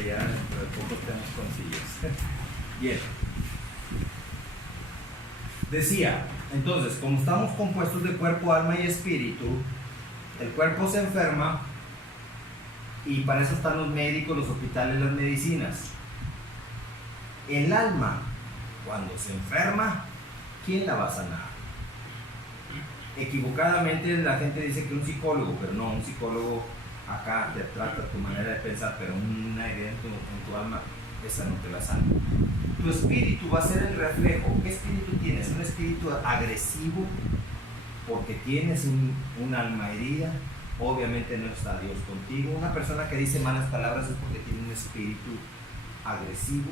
que ya dentro de poco estemos con sillas. Bien. Decía, entonces, como estamos compuestos de cuerpo, alma y espíritu, el cuerpo se enferma y para eso están los médicos, los hospitales, las medicinas. El alma, cuando se enferma, ¿quién la va a sanar? Equivocadamente la gente dice que un psicólogo, pero no, un psicólogo acá te trata tu manera de pensar, pero una herida en tu alma, esa no te la sana. Tu espíritu va a ser el reflejo. ¿Qué espíritu tienes? Un espíritu agresivo, porque tienes un alma herida. Obviamente no está Dios contigo. Una persona que dice malas palabras es porque tiene un espíritu agresivo,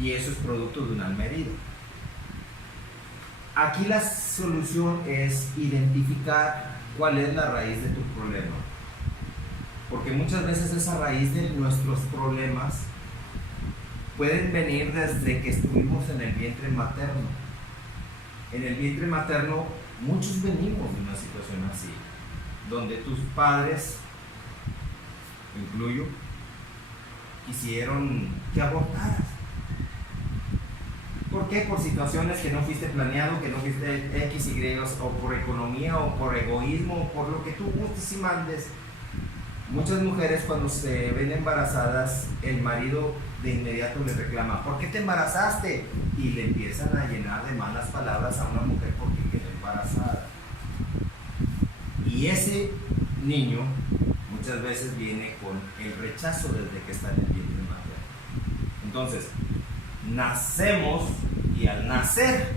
y eso es producto de un alma herida. Aquí la solución es identificar cuál es la raíz de tu problema, porque muchas veces esa raíz de nuestros problemas pueden venir desde que estuvimos en el vientre materno. En el vientre materno muchos venimos de una situación así, donde tus padres, incluyo, quisieron que abortaras. ¿Por qué? Por situaciones que no fuiste planeado, que no fuiste X, Y, o por economía, o por egoísmo, o por lo que tú gustes y mandes. Muchas mujeres, cuando se ven embarazadas, el marido de inmediato le reclama: ¿por qué te embarazaste? Y le empiezan a llenar de malas palabras a una mujer porque quedó embarazada. Y ese niño muchas veces viene con el rechazo desde que está en el vientre materno. Entonces, nacemos, y al nacer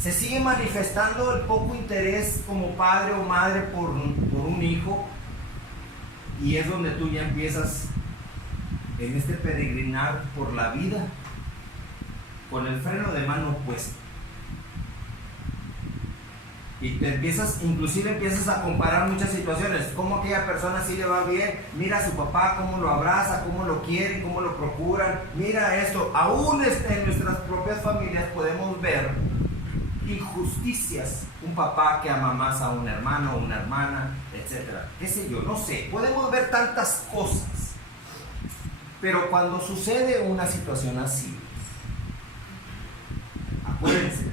se sigue manifestando el poco interés como padre o madre por un hijo, y es donde tú ya empiezas en este peregrinar por la vida con el freno de mano puesto, y te inclusive empiezas a comparar muchas situaciones. Cómo aquella persona sí le va bien, mira a su papá cómo lo abraza, cómo lo quieren, cómo lo procuran, mira esto. Aún en nuestras propias familias podemos ver injusticias, un papá que ama más a un hermano o una hermana, etcétera, qué sé yo, no sé, podemos ver tantas cosas. Pero cuando sucede una situación así, acuérdense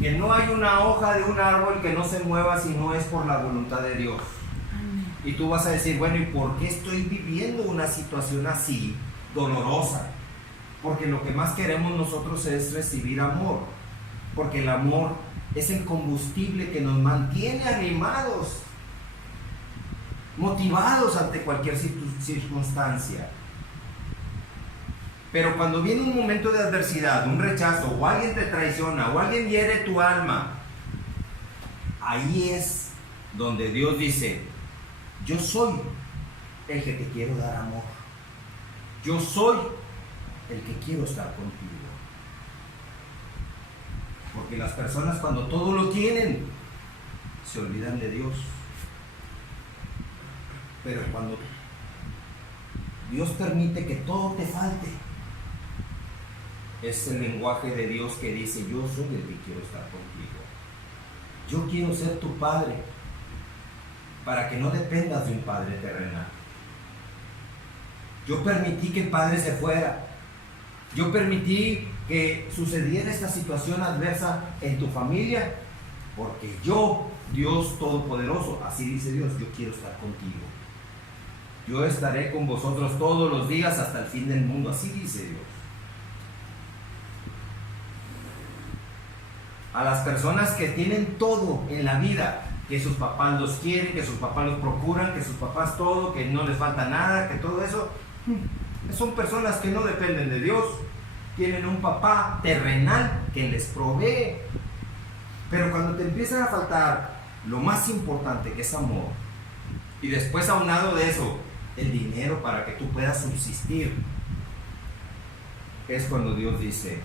que no hay una hoja de un árbol que no se mueva si no es por la voluntad de Dios. Amén. Y tú vas a decir: bueno, ¿y por qué estoy viviendo una situación así, dolorosa? Porque lo que más queremos nosotros es recibir amor, porque el amor es el combustible que nos mantiene animados, motivados ante cualquier circunstancia. Pero cuando viene un momento de adversidad, un rechazo, o alguien te traiciona, o alguien hiere tu alma, ahí es donde Dios dice: yo soy el que te quiero dar amor, yo soy el que quiero estar contigo. Porque las personas, cuando todo lo tienen, se olvidan de Dios. Pero cuando Dios permite que todo te falte, es el lenguaje de Dios que dice: yo soy el que quiero estar contigo, yo quiero ser tu padre, para que no dependas de un padre terrenal. Yo permití que el padre se fuera, yo permití que sucediera esta situación adversa en tu familia, porque yo, Dios Todopoderoso, así dice Dios, yo quiero estar contigo, yo estaré con vosotros todos los días hasta el fin del mundo, así dice Dios. A las personas que tienen todo en la vida, que sus papás los quieren, que sus papás los procuran, que sus papás todo, que no les falta nada, que todo eso, son personas que no dependen de Dios. Tienen un papá terrenal que les provee. Pero cuando te empiezan a faltar lo más importante, que es amor, y después aunado de eso, el dinero para que tú puedas subsistir, es cuando Dios dice: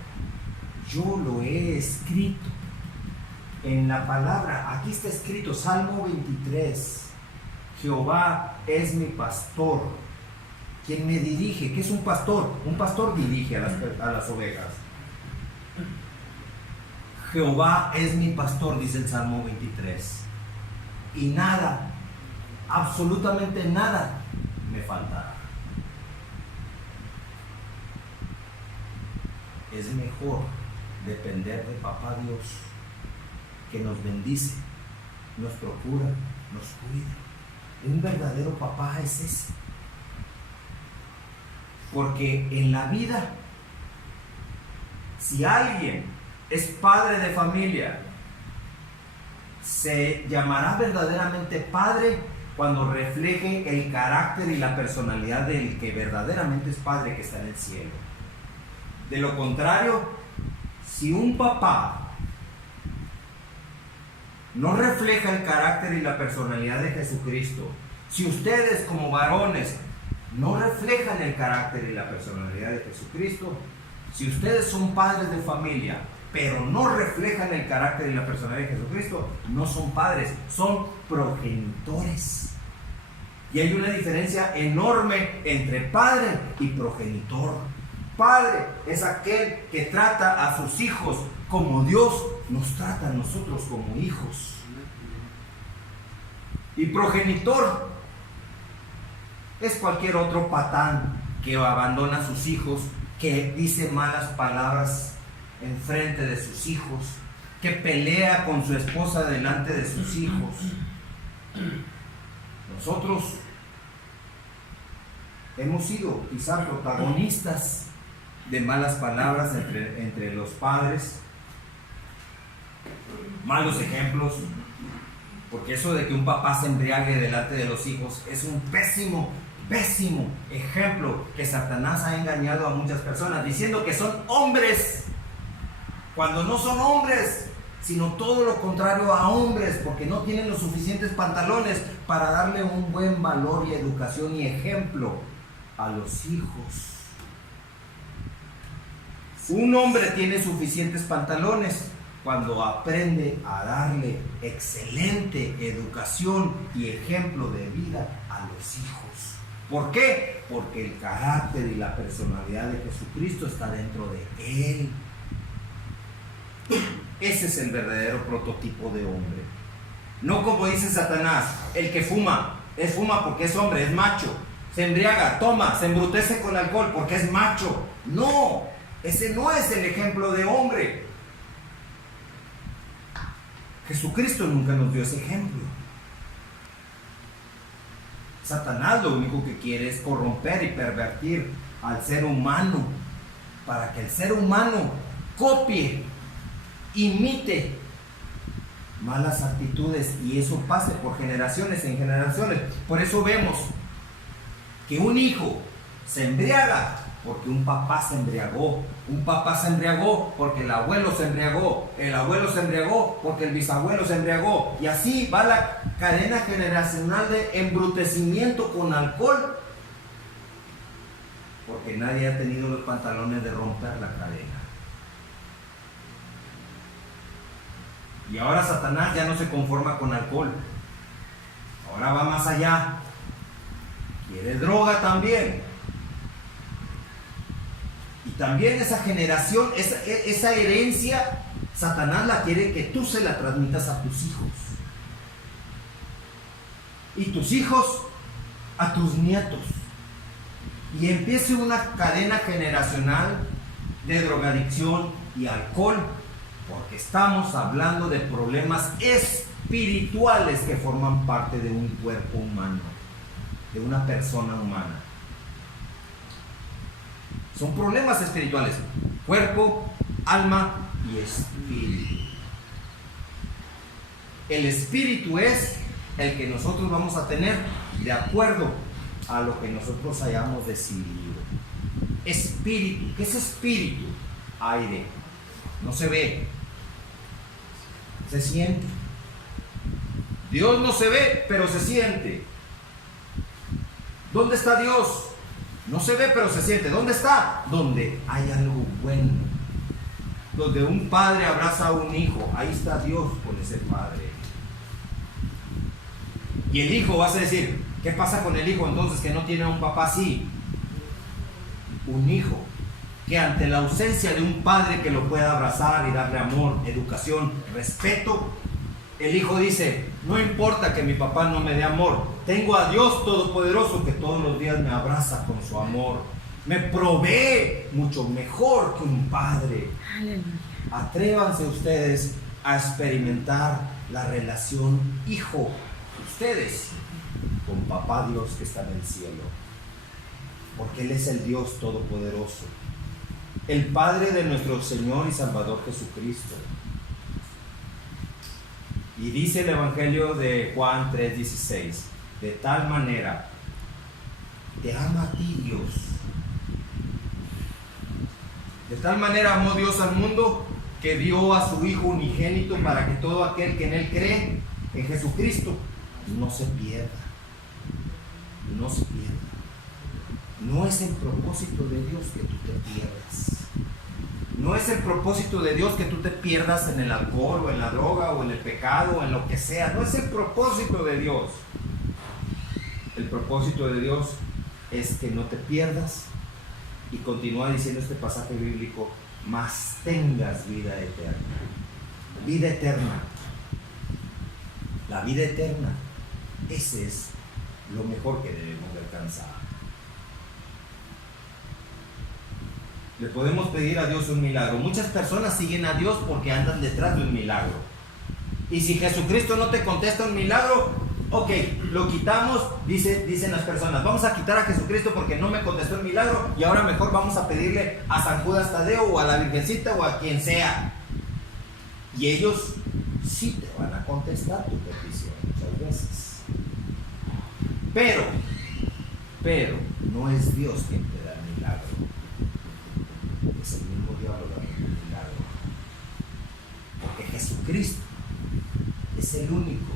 yo lo he escrito en la palabra. Aquí está escrito, Salmo 23: Jehová es mi pastor, quien me dirige. ¿Qué es un pastor? Un pastor dirige a las ovejas. Jehová es mi pastor, dice el Salmo 23, y nada, absolutamente nada me faltará. es mejor depender de Papá Dios, que nos bendice, nos procura, nos cuida. Un verdadero papá es ese. Porque en la vida, si alguien es padre de familia, se llamará verdaderamente padre cuando refleje el carácter y la personalidad del que verdaderamente es padre, que está en el cielo. De lo contrario, si un papá no refleja el carácter y la personalidad de Jesucristo, si ustedes como varones no reflejan el carácter y la personalidad de Jesucristo, si ustedes son padres de familia, pero no reflejan el carácter y la personalidad de Jesucristo, no son padres, son progenitores. Y hay una diferencia enorme entre padre y progenitor. Padre es aquel que trata a sus hijos como Dios nos trata a nosotros como hijos. Y progenitor es cualquier otro patán que abandona a sus hijos, que dice malas palabras en frente de sus hijos, que pelea con su esposa delante de sus hijos. Nosotros hemos sido quizás protagonistas de malas palabras entre los padres, malos ejemplos, porque eso de que un papá se embriague delante de los hijos es un pésimo ejemplo que Satanás ha engañado a muchas personas diciendo que son hombres, cuando no son hombres, sino todo lo contrario a hombres, porque no tienen los suficientes pantalones para darle un buen valor y educación y ejemplo a los hijos. Un hombre tiene suficientes pantalones cuando aprende a darle excelente educación y ejemplo de vida a los hijos. ¿Por qué? Porque el carácter y la personalidad de Jesucristo está dentro de él. Ese es el verdadero prototipo de hombre. No como dice Satanás, el que fuma porque es hombre, es macho. Se embriaga, toma, se embrutece con alcohol porque es macho. No, ese no es el ejemplo de hombre. Jesucristo nunca nos dio ese ejemplo. Satanás lo único que quiere es corromper y pervertir al ser humano, para que el ser humano copie, imite malas actitudes, y eso pase por generaciones en generaciones. Por eso vemos que un hijo se embriaga porque un papá se embriagó porque el abuelo se embriagó porque el bisabuelo se embriagó, y así va la cadena generacional de embrutecimiento con alcohol, porque nadie ha tenido los pantalones de romper la cadena. Y ahora Satanás ya no se conforma con alcohol, ahora va más allá, quiere droga también. Y también esa generación, esa herencia, Satanás la quiere que tú se la transmitas a tus hijos. Y tus hijos a tus nietos. Y empiece una cadena generacional de drogadicción y alcohol, porque estamos hablando de problemas espirituales que forman parte de un cuerpo humano, de una persona humana. Son problemas espirituales, cuerpo, alma y espíritu. El espíritu es el que nosotros vamos a tener de acuerdo a lo que nosotros hayamos decidido. Espíritu, ¿qué es espíritu? Aire, no se ve, se siente. Dios no se ve, pero se siente. ¿Dónde está Dios? No se ve, pero se siente. ¿Dónde está? Donde hay algo bueno. Donde un padre abraza a un hijo, ahí está Dios con ese padre. Y el hijo, vas a decir, ¿qué pasa con el hijo entonces que no tiene a un papá así? Un hijo que ante la ausencia de un padre que lo pueda abrazar y darle amor, educación, respeto, el hijo dice, no importa que mi papá no me dé amor, tengo a Dios Todopoderoso que todos los días me abraza con su amor me provee mucho mejor que un padre. Aleluya. Atrévanse ustedes a experimentar la relación hijo, ustedes, con Papá Dios que está en el cielo, porque Él es el Dios Todopoderoso, el Padre de nuestro Señor y Salvador Jesucristo. Y dice el Evangelio de Juan 3:16, de tal manera te ama a ti Dios, de tal manera amó Dios al mundo que dio a su Hijo unigénito para que todo aquel que en Él cree, en Jesucristo, no se pierda. No se pierda. No es el propósito de Dios que tú te pierdas. No es el propósito de Dios que tú te pierdas en el alcohol o en la droga o en el pecado o en lo que sea. No es el propósito de Dios. El propósito de Dios es que no te pierdas, y continúa diciendo este pasaje bíblico, mas tengas vida eterna. Vida eterna. La vida eterna. Ese es lo mejor que debemos de alcanzar. Le podemos pedir a Dios un milagro. Muchas personas siguen a Dios porque andan detrás de un milagro. Y si Jesucristo no te contesta un milagro, ok, lo quitamos, dicen las personas, vamos a quitar a Jesucristo porque no me contestó el milagro, y ahora mejor vamos a pedirle a San Judas Tadeo o a la Virgencita o a quien sea. Y ellos sí te van a contestar tu petición muchas veces. Pero no es Dios quien te da el milagro. Es el mismo diablo dando el milagro. Porque Jesucristo es el único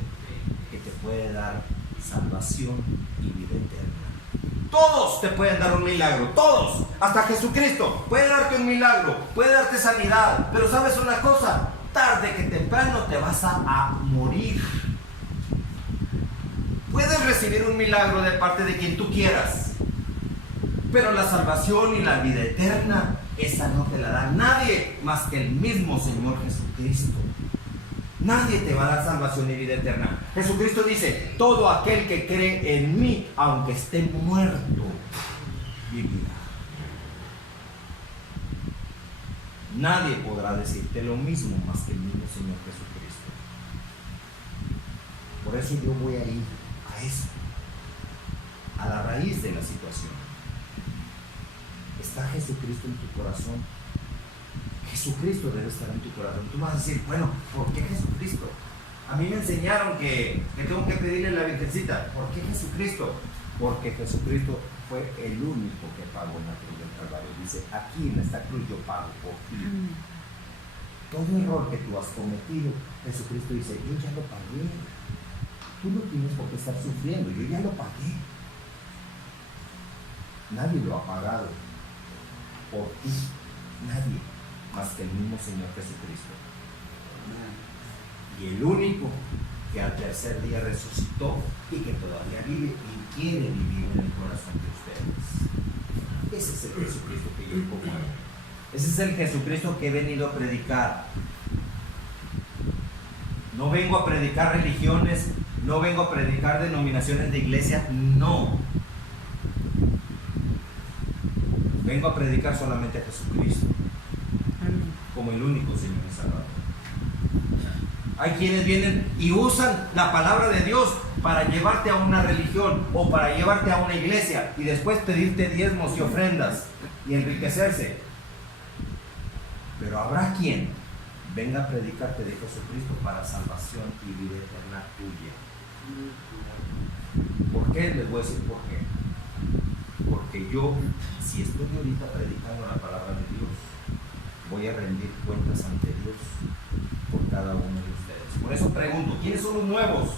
que te puede dar salvación y vida eterna. Todos te pueden dar un milagro, todos, hasta Jesucristo puede darte un milagro, puede darte sanidad, pero ¿sabes una cosa? Tarde que temprano te vas a morir. Puedes recibir un milagro de parte de quien tú quieras, pero la salvación y la vida eterna, esa no te la da nadie más que el mismo Señor Jesucristo. Nadie te va a dar salvación y vida eterna. Jesucristo dice, todo aquel que cree en mí, aunque esté muerto, vivirá. Nadie podrá decirte lo mismo más que el mismo Señor Jesucristo. Por eso yo voy a ir a eso, a la raíz de la situación. ¿Está Jesucristo en tu corazón? Jesucristo debe estar en tu corazón. Tú vas a decir, bueno, ¿por qué Jesucristo? A mí me enseñaron que tengo que pedirle a la Virgencita. ¿Por qué Jesucristo? Porque Jesucristo fue el único que pagó en la cruz del Calvario. Dice, aquí en esta cruz yo pago por ti. Todo error que tú has cometido, Jesucristo dice, yo ya lo pagué. Tú no tienes por qué estar sufriendo, yo ya lo pagué. Nadie lo ha pagado por ti, nadie más que el mismo Señor Jesucristo. Y el único que al tercer día resucitó y que todavía vive y quiere vivir en el corazón de ustedes. Ese es el Jesucristo que yo promuevo. Ese es el Jesucristo que he venido a predicar. No vengo a predicar religiones, no vengo a predicar denominaciones de iglesia, no. Vengo a predicar solamente a Jesucristo como el único Señor y Salvador. Hay quienes vienen y usan la palabra de Dios para llevarte a una religión o para llevarte a una iglesia y después pedirte diezmos y ofrendas y enriquecerse. Pero habrá quien venga a predicarte de Jesucristo para salvación y vida eterna tuya. ¿Por qué? Les voy a decir por qué. Porque yo, si estoy ahorita predicando la palabra de Dios, voy a rendir cuentas ante Dios por cada uno de ustedes. Por eso pregunto, ¿quiénes son los nuevos?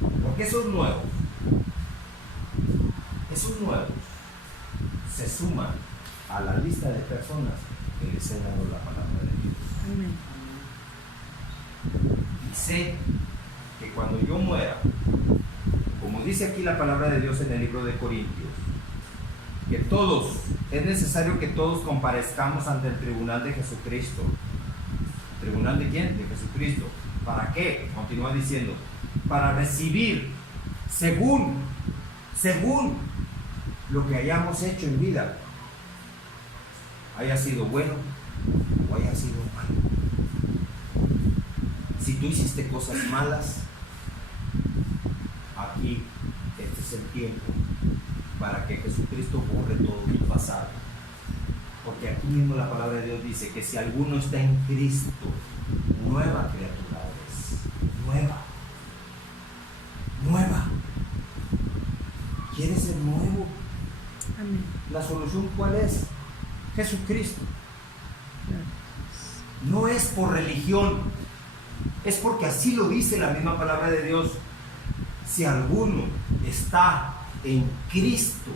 ¿Por qué son nuevos? Esos nuevos se suman a la lista de personas que les he dado la palabra de Dios. Amén. Y sé que cuando yo muera, como dice aquí la palabra de Dios en el libro de Corintios, que todos, es necesario que todos comparezcamos ante el tribunal de Jesucristo. ¿Tribunal de quién? De Jesucristo. ¿Para qué? Continúa diciendo, para recibir según lo que hayamos hecho en vida, haya sido bueno o haya sido malo. Si tú hiciste cosas malas, aquí este es el tiempo para que Jesucristo borre todo tu pasado. Porque aquí mismo la palabra de Dios dice que si alguno está en Cristo, nueva criatura es. Nueva. ¿Quieres ser nuevo? Amén. ¿La solución cuál es? Jesucristo. No es por religión, es porque así lo dice la misma palabra de Dios. Si alguno está en Cristo,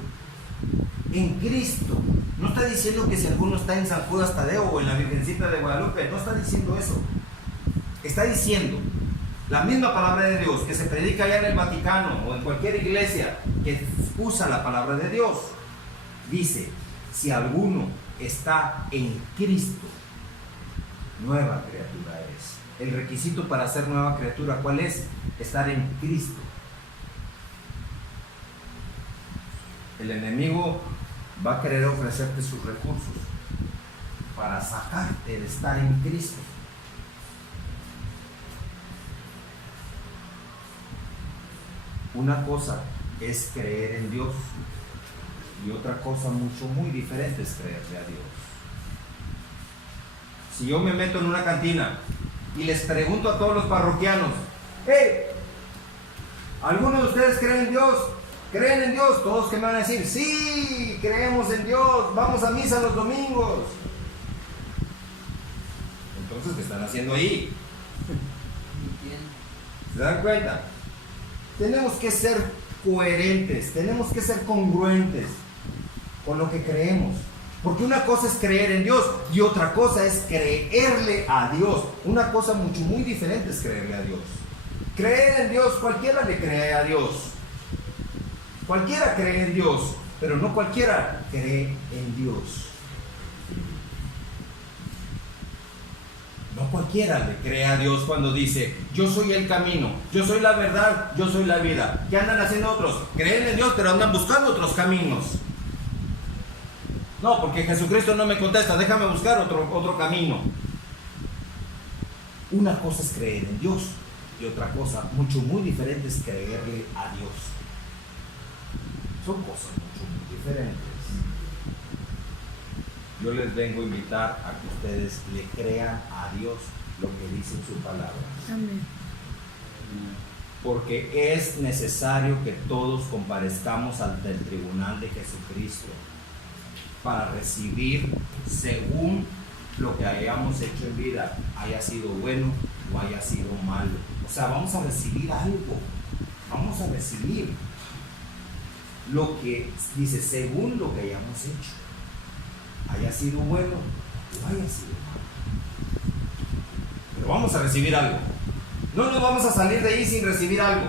no está diciendo que si alguno está en San Judas Tadeo o en la Virgencita de Guadalupe, no está diciendo eso. Está diciendo la misma palabra de Dios que se predica allá en el Vaticano o en cualquier iglesia que usa la palabra de Dios. Dice, si alguno está en Cristo, nueva criatura es. El requisito para ser nueva criatura, ¿cuál es? Estar en Cristo. El enemigo va a querer ofrecerte sus recursos para sacarte de estar en Cristo. Una cosa es creer en Dios y otra cosa muy diferente es creerle a Dios. Si yo me meto en una cantina y les pregunto a todos los parroquianos, hey, ¿alguno de ustedes creen en Dios? ¿Creen en Dios? Todos que me van a decir, sí, creemos en Dios, vamos a misa los domingos. Entonces, ¿qué están haciendo ahí? ¿Se dan cuenta? Tenemos que ser coherentes, tenemos que ser congruentes con lo que creemos. Porque una cosa es creer en Dios y otra cosa es creerle a Dios. Una cosa muy diferente es creerle a Dios. Creer en Dios, cualquiera le cree a Dios. Cualquiera cree en Dios, pero no cualquiera cree en Dios. No cualquiera le cree a Dios cuando dice, yo soy el camino, yo soy la verdad, yo soy la vida. ¿Qué andan haciendo otros? Creen en Dios, pero andan buscando otros caminos. No, porque Jesucristo no me contesta, déjame buscar otro camino. Una cosa es creer en Dios y otra cosa muy diferente es creerle a Dios. Son cosas muy diferentes. Yo les vengo a invitar a que ustedes le crean a Dios lo que dice en su palabra. Amén. Porque es necesario que todos comparezcamos ante el tribunal de Jesucristo para recibir según lo que hayamos hecho en vida, haya sido bueno o haya sido malo. O sea, vamos a recibir algo, vamos a recibir lo que dice según lo que hayamos hecho, haya sido bueno o haya sido malo. Pero vamos a recibir algo. No nos vamos a salir de ahí sin recibir algo.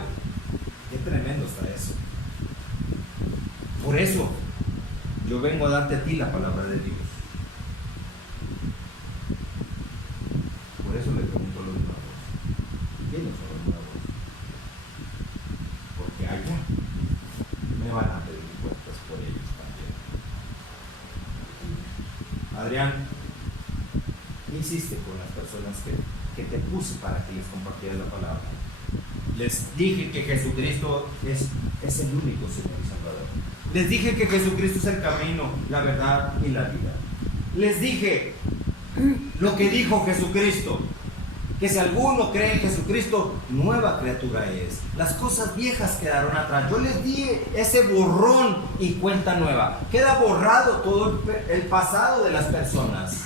Qué tremendo está eso. Por eso yo vengo a darte a ti la palabra de Dios. Por eso le pregunto a los nuevos, ¿quiénes son los nuevos? Porque allá me van a pedir cuentas por ellos también. Adrián, ¿qué hiciste con las personas que te puse para que les compartieras la palabra? Les dije que Jesucristo es el único Señor y Salvador. Les dije que Jesucristo es el camino, la verdad y la vida. Les dije lo que dijo Jesucristo, que si alguno cree en Jesucristo, nueva criatura es. Las cosas viejas quedaron atrás. Yo les di ese borrón y cuenta nueva. Queda borrado todo el pasado de las personas.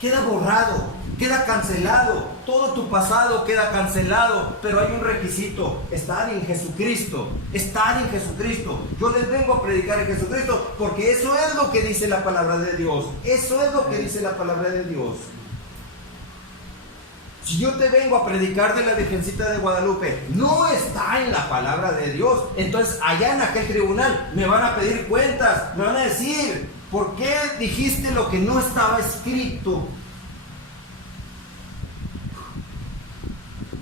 Queda borrado, queda cancelado. Todo tu pasado queda cancelado, pero hay un requisito: estar en Jesucristo. Estar en Jesucristo. Yo les vengo a predicar en Jesucristo porque eso es lo que dice la palabra de Dios. Eso es lo que dice la palabra de Dios. Si yo te vengo a predicar de la Virgencita de Guadalupe, no está en la palabra de Dios, entonces allá en aquel tribunal me van a pedir cuentas, me van a decir, ¿por qué dijiste lo que no estaba escrito?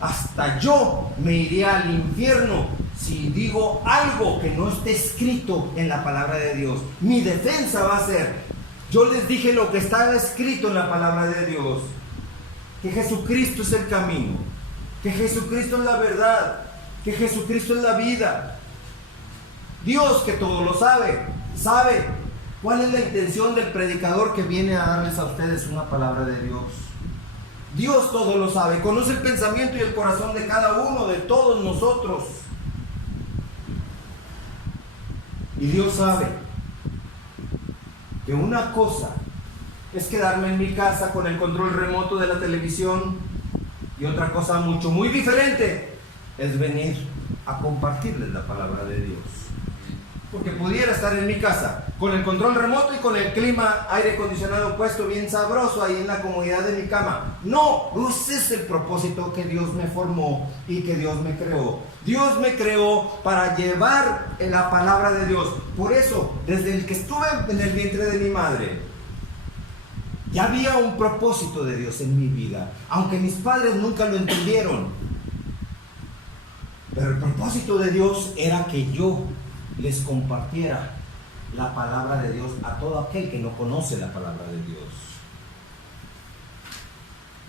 Hasta yo me iré al infierno si digo algo que no esté escrito en la palabra de Dios. Mi defensa va a ser, Yo les dije lo que estaba escrito en la palabra de Dios, que Jesucristo es el camino, que Jesucristo es la verdad, que Jesucristo es la vida. Dios, que todo lo sabe, sabe cuál es la intención del predicador que viene a darles a ustedes una palabra de Dios. Dios todo lo sabe, conoce el pensamiento y el corazón de cada uno, de todos nosotros. Y Dios sabe que una cosa es quedarme en mi casa con el control remoto de la televisión, y otra cosa muy diferente es venir a compartirles la palabra de Dios. Porque pudiera estar en mi casa con el control remoto y con el clima, aire acondicionado puesto bien sabroso ahí en la comodidad de mi cama. No, ese es el propósito que Dios me formó y que Dios me creó. Dios me creó para llevar la palabra de Dios. Por eso, desde el que estuve en el vientre de mi madre, ya había un propósito de Dios en mi vida, aunque mis padres nunca lo entendieron. Pero el propósito de Dios era que yo les compartiera la palabra de Dios a todo aquel que no conoce la palabra de Dios.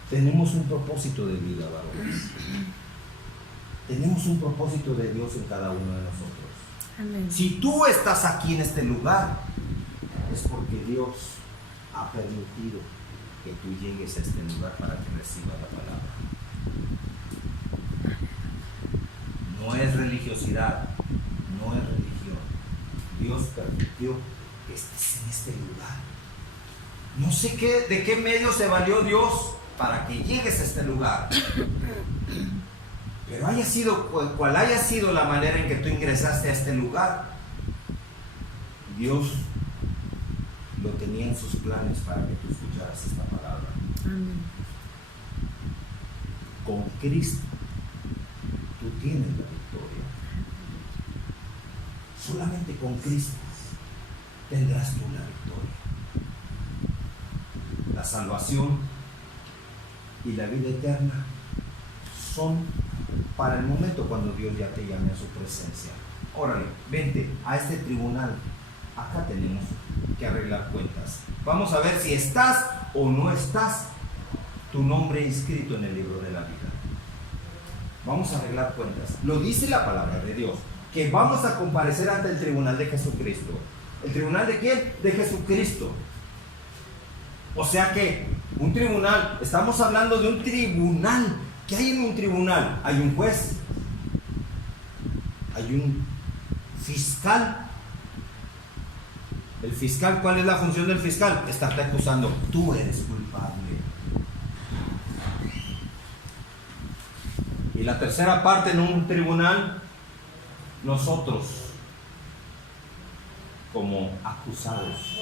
Tenemos un propósito de vida, varones. Tenemos un propósito de Dios en cada uno de nosotros. Amén. Si tú estás aquí en este lugar, es porque Dios ha permitido que tú llegues a este lugar para que recibas la palabra. No es religiosidad, no es religión. Dios permitió que estés en este lugar. No sé de qué medio se valió Dios para que llegues a este lugar. Pero cual haya sido la manera en que tú ingresaste a este lugar, Dios lo tenía en sus planes para que tú escucharas esta palabra. Amén. Con Cristo tú tienes la victoria. Solamente con Cristo tendrás tú la victoria. La salvación y la vida eterna son para el momento cuando Dios ya te llame a su presencia. Órale, vente a este tribunal. Acá tenemos que arreglar cuentas. Vamos a ver si estás o no estás tu nombre inscrito en el libro de la vida. Vamos a arreglar cuentas. Lo dice la palabra de Dios, que vamos a comparecer ante el tribunal de Jesucristo. ¿El tribunal de quién? De Jesucristo. O sea que un tribunal, estamos hablando de un tribunal. ¿Qué hay en un tribunal? Hay un juez, hay un fiscal. El fiscal, ¿cuál es la función del fiscal? Estarte acusando. Tú eres culpable. Y la tercera parte en un tribunal, nosotros como acusados.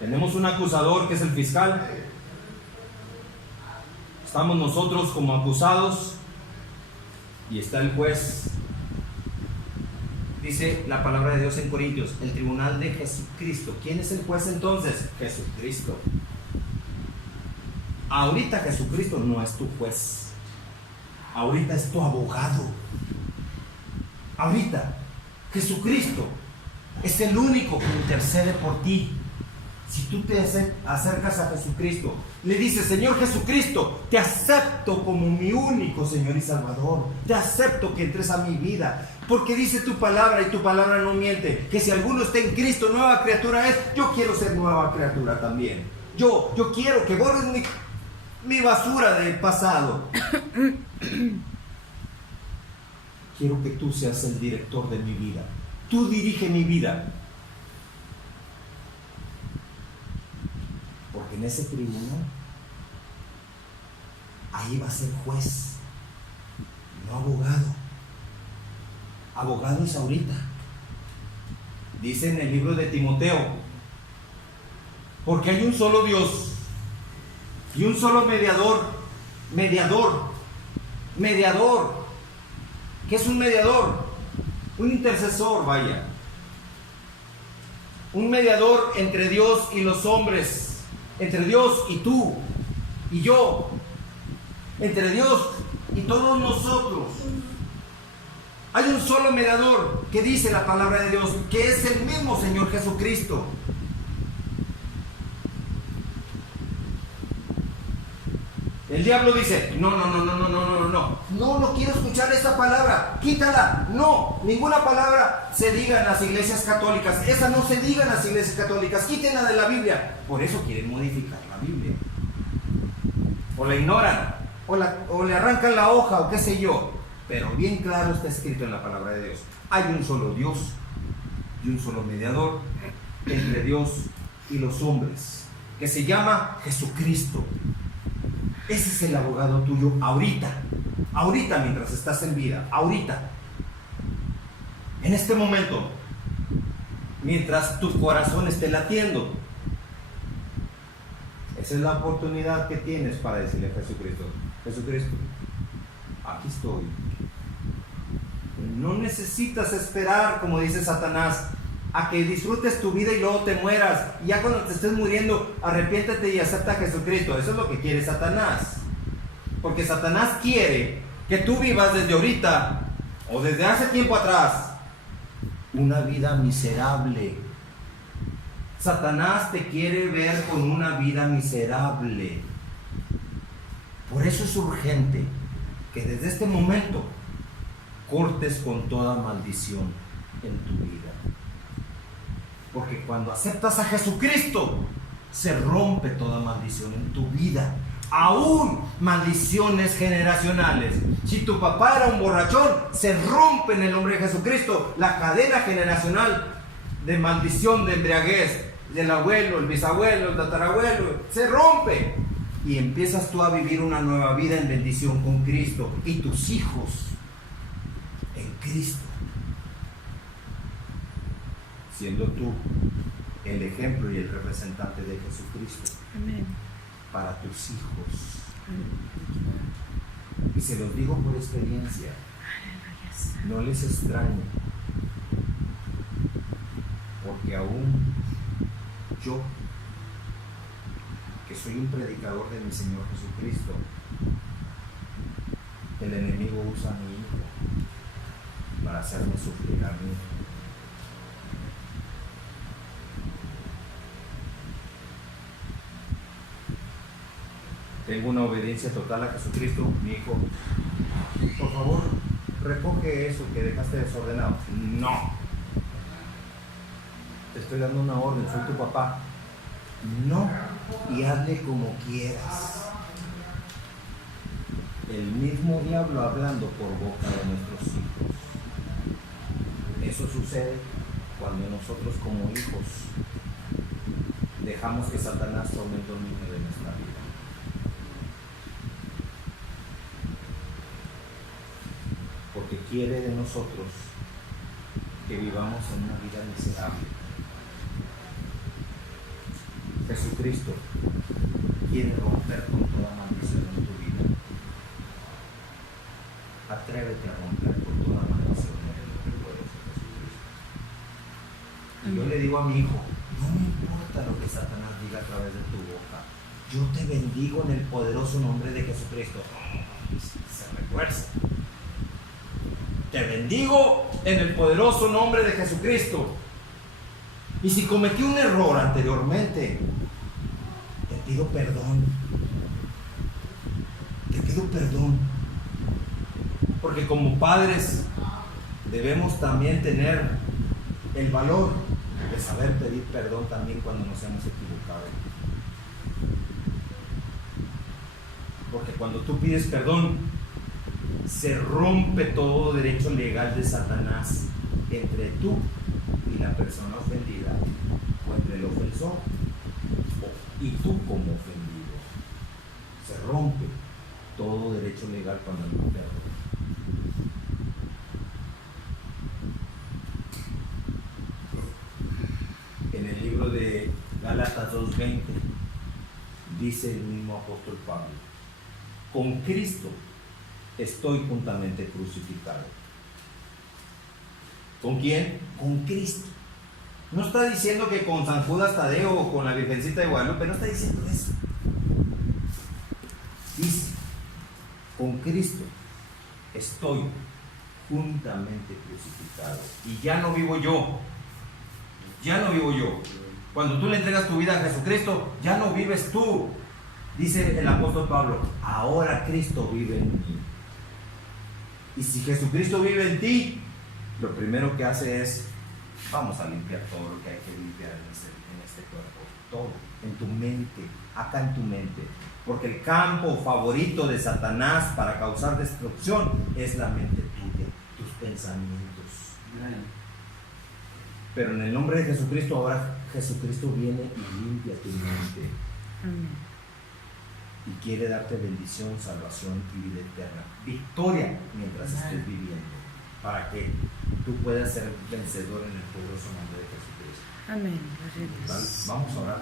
Tenemos un acusador que es el fiscal. Estamos nosotros como acusados y está el juez. Dice la palabra de Dios en Corintios, el tribunal de Jesucristo. ¿Quién es el juez entonces? Jesucristo. Ahorita Jesucristo no es tu juez. Ahorita es tu abogado. Ahorita Jesucristo es el único que intercede por ti. Si tú te acercas a Jesucristo, le dices, Señor Jesucristo, te acepto como mi único Señor y Salvador. Te acepto que entres a mi vida. Porque dice tu palabra, y tu palabra no miente, que si alguno está en Cristo, nueva criatura es. Yo quiero ser nueva criatura también. Yo quiero que borres mi basura del pasado. Quiero que tú seas el director de mi vida. Tú dirige mi vida. Porque en ese tribunal, ahí va a ser juez, no abogado. Abogado es ahorita. Dice en el libro de Timoteo, porque hay un solo Dios y un solo mediador. ¿Qué es un mediador? Un intercesor, vaya. Un mediador entre Dios y los hombres, entre Dios y tú y yo, entre Dios y todos nosotros. Hay un solo mediador, que dice la palabra de Dios, que es el mismo Señor Jesucristo. El diablo dice, no, no quiero escuchar esa palabra, quítala. No, ninguna palabra se diga en las iglesias católicas. Esa no se diga en las iglesias católicas, quítenla de la Biblia. Por eso quieren modificar la Biblia. O la ignoran, o le arrancan la hoja, o qué sé yo. Pero bien claro está escrito en la palabra de Dios. Hay un solo Dios y un solo mediador entre Dios y los hombres, que se llama Jesucristo. Ese es el abogado tuyo ahorita mientras estás en vida, ahorita, en este momento, mientras tu corazón esté latiendo. Esa es la oportunidad que tienes para decirle a Jesucristo, Jesucristo, aquí estoy. No necesitas esperar, como dice Satanás, a que disfrutes tu vida y luego te mueras. Y ya cuando te estés muriendo, arrepiéntete y acepta a Jesucristo. Eso es lo que quiere Satanás. Porque Satanás quiere que tú vivas desde ahorita o desde hace tiempo atrás una vida miserable. Satanás te quiere ver con una vida miserable. Por eso es urgente que desde este momento cortes con toda maldición en tu vida. Porque cuando aceptas a Jesucristo, se rompe toda maldición en tu vida. Aún maldiciones generacionales. Si tu papá era un borrachón, se rompe en el nombre de Jesucristo la cadena generacional de maldición, de embriaguez, del abuelo, el bisabuelo, el tatarabuelo. Se rompe. Y empiezas tú a vivir una nueva vida en bendición con Cristo. Y tus hijos en Cristo. Siendo tú el ejemplo y el representante de Jesucristo. Amén. Para tus hijos. Amén. Y se los digo por experiencia. No les extraño. Porque aún yo, que soy un predicador de mi Señor Jesucristo, el enemigo usa a mi hijo para hacerme sufrir a mí. Tengo una obediencia total a Jesucristo. Mi hijo, por favor, recoge eso que dejaste desordenado. No. Te estoy dando una orden, soy tu papá. No. Y hazle como quieras. El mismo diablo hablando por boca de nuestros hijos. Eso sucede cuando nosotros como hijos dejamos que Satanás tome el dominio de nuestra vida. Porque quiere de nosotros que vivamos en una vida miserable. Jesucristo quiere romper con toda maldición en tu vida. Atrévete a romper con toda maldición en el poder de Jesucristo. Y yo le digo a mi hijo, no me importa lo que Satanás diga a través de tu boca. Yo te bendigo en el poderoso nombre de Jesucristo. Se refuerza. Te bendigo en el poderoso nombre de Jesucristo. Y si cometí un error anteriormente, te pido perdón. Te pido perdón. Porque como padres debemos también tener el valor de saber pedir perdón también cuando nos hemos equivocado. Porque cuando tú pides perdón, se rompe todo derecho legal de Satanás entre tú y la persona ofendida, o entre el ofensor y tú como ofendido. Se rompe todo derecho legal cuando no perdona. En el libro de Gálatas 2:20 dice el mismo apóstol Pablo: con Cristo estoy juntamente crucificado. ¿Con quién? Con Cristo. No está diciendo que con San Judas Tadeo o con la Virgencita de Guadalupe, no está diciendo eso. Dice, con Cristo estoy juntamente crucificado. Y ya no vivo yo. Ya no vivo yo. Cuando tú le entregas tu vida a Jesucristo, ya no vives tú. Dice el apóstol Pablo, ahora Cristo vive en mí. Y si Jesucristo vive en ti, lo primero que hace es, vamos a limpiar todo lo que hay que limpiar en este cuerpo, todo, en tu mente, acá en tu mente. Porque el campo favorito de Satanás para causar destrucción es la mente tuya, tus pensamientos. Pero en el nombre de Jesucristo, ahora Jesucristo viene y limpia tu mente. Y quiere darte bendición, salvación y vida eterna. Victoria mientras estés viviendo. Para que tú puedas ser vencedor en el poderoso nombre de Jesucristo. Amén. Vamos a orar.